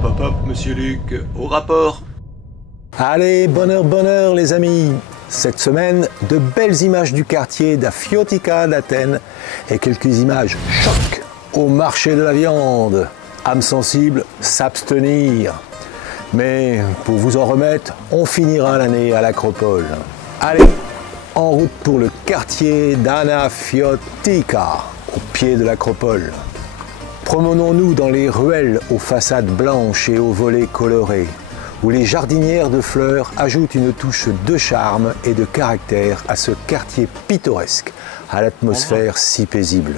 Hop hop hop, monsieur Luc, au rapport. Allez, bonheur les amis. Cette semaine, de belles images du quartier d'Afiotika d'Athènes et quelques images choc au marché de la viande. Âme sensible, s'abstenir. Mais pour vous en remettre, on finira l'année à l'Acropole. Allez, en route pour le quartier d'Anafiotika, au pied de l'Acropole. Promenons-nous dans les ruelles aux façades blanches et aux volets colorés, où les jardinières de fleurs ajoutent une touche de charme et de caractère à ce quartier pittoresque, à l'atmosphère si paisible.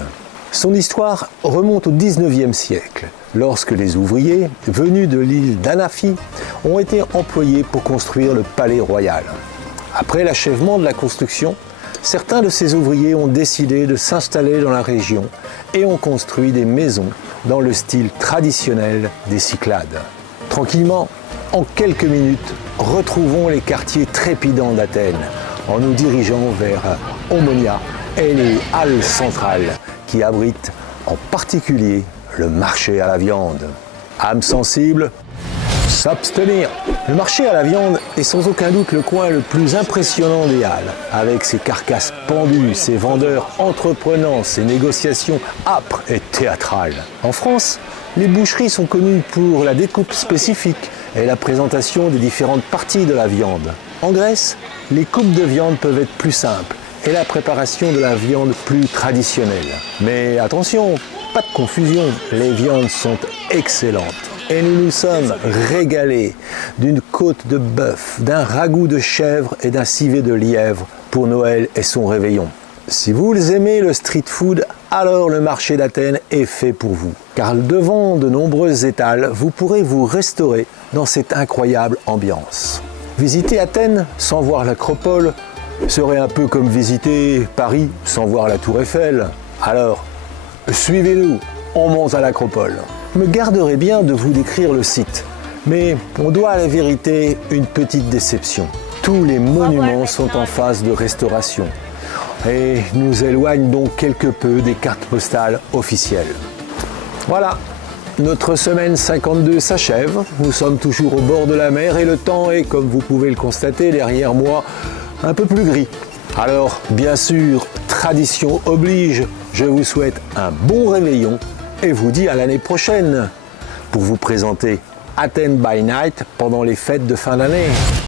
Son histoire remonte au XIXe siècle, lorsque les ouvriers, venus de l'île d'Anafi, ont été employés pour construire le palais royal. Après l'achèvement de la construction, certains de ces ouvriers ont décidé de s'installer dans la région et ont construit des maisons dans le style traditionnel des Cyclades. Tranquillement, en quelques minutes, retrouvons les quartiers trépidants d'Athènes en nous dirigeant vers Omonia et les halles centrales qui abritent en particulier le marché à la viande. Âme sensible, s'abstenir. Le marché à la viande est sans aucun doute le coin le plus impressionnant des halles, avec ses carcasses pendues, ses vendeurs entreprenants, ses négociations âpres et théâtrales. En France, les boucheries sont connues pour la découpe spécifique et la présentation des différentes parties de la viande. En Grèce, les coupes de viande peuvent être plus simples et la préparation de la viande plus traditionnelle. Mais attention, pas de confusion, les viandes sont excellentes. Et nous nous sommes régalés d'une côte de bœuf, d'un ragoût de chèvre et d'un civet de lièvre pour Noël et son réveillon. Si vous aimez le street food, alors le marché d'Athènes est fait pour vous. Car devant de nombreuses étals, vous pourrez vous restaurer dans cette incroyable ambiance. Visiter Athènes sans voir l'Acropole serait un peu comme visiter Paris sans voir la Tour Eiffel. Alors, suivez-nous, on monte à l'Acropole. Je me garderai bien de vous décrire le site, mais on doit à la vérité une petite déception. Tous les monuments sont en phase de restauration et nous éloignent donc quelque peu des cartes postales officielles. Voilà, notre semaine 52 s'achève. Nous sommes toujours au bord de la mer et le temps est, comme vous pouvez le constater derrière moi, un peu plus gris. Alors, bien sûr, tradition oblige, je vous souhaite un bon réveillon et vous dis à l'année prochaine pour vous présenter Athènes by Night pendant les fêtes de fin d'année.